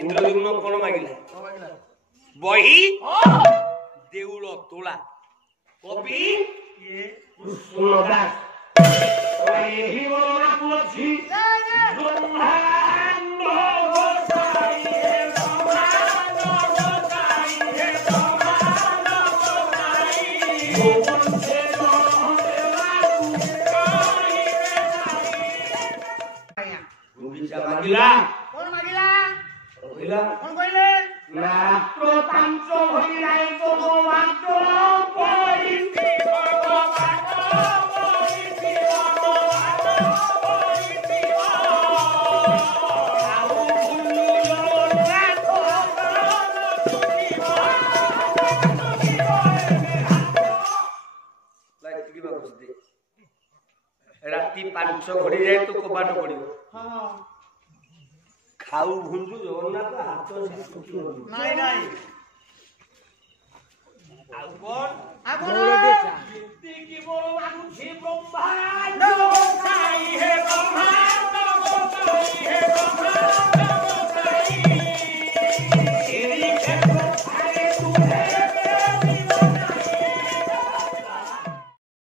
इंद्रद्युम्न कोन मागिला बही देउल तोला कवि ये कृष्णदास यही वर्णना पुछि ब्रह्मांड गोसाई हे ब्रह्मांड गोसाई हे ब्रह्मांड गोसाई भुवन से मागिला कौन मागिला कहिला कौन कहिले ना प्रतांच भइलाई तो मात्र परिति भगवान परिति भगवान परिति आउ भुल्लु ना तो लाइक की बात दे राती 5 घड़ी जाए तो कबाट पड़िबो हां खाऊ भुंजु जगन्नाथ हाथ नहीं नहीं आउ कोन की बोल लागु छी ब्रह्मांड